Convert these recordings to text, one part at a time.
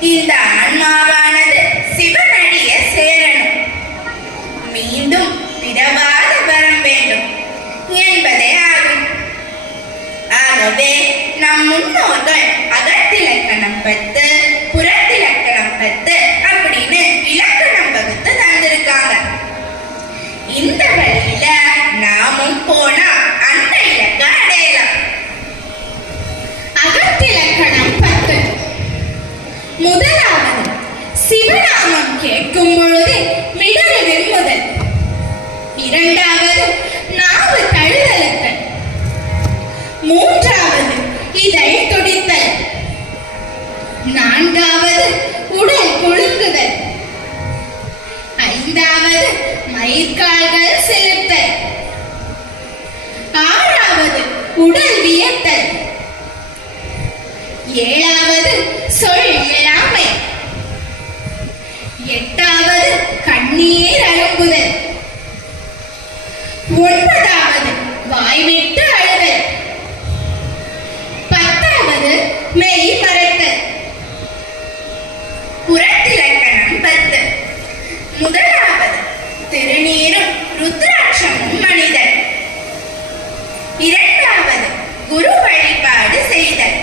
இந்த ஆன்மாவானது சிவனடிய சேரணும் மீண்டும் விடவாத வரம் வேண்டும் என்பதே ஆகும். ஆகவே நம் முன்னோர்கள் அகத்திலக்கணம் பத்து புறத்திலக்கணம் பத்து அப்படின்னு இலக்கணம் வகுத்து தந்திருக்காங்க. இந்த கயிற்கால்கள் செலுத்தல் ஆறாவது உடல் வியத்தல். ஏழாவது சொல் இயலாமை. எட்டாவது கண்ணீர் அழுப்புதல். ஒன்பதாவது வாய்விட்டு அழுதல். பத்தாவது மெய் இரண்டாவது குரு வழிபாடு செய்தல்.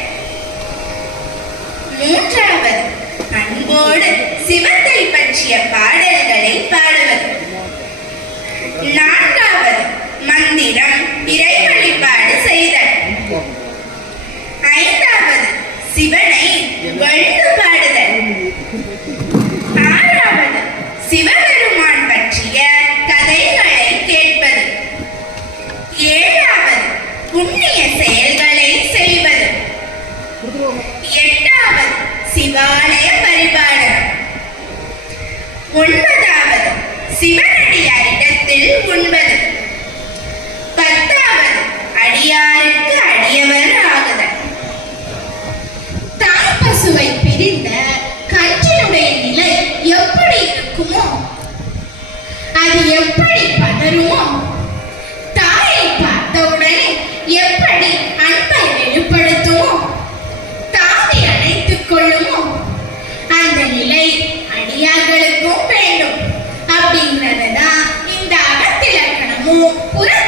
மூன்றாவது அன்போடு சிவத்தை பற்றிய பாடல்களை பாடுவது. நான்காவது மந்திரம் இறை இணைய பரிபாடல் ஒன்பதாவது சிவனடியாரிடத்தில் ஒன்பது. பத்தாவது அடியாருக்கு पूरे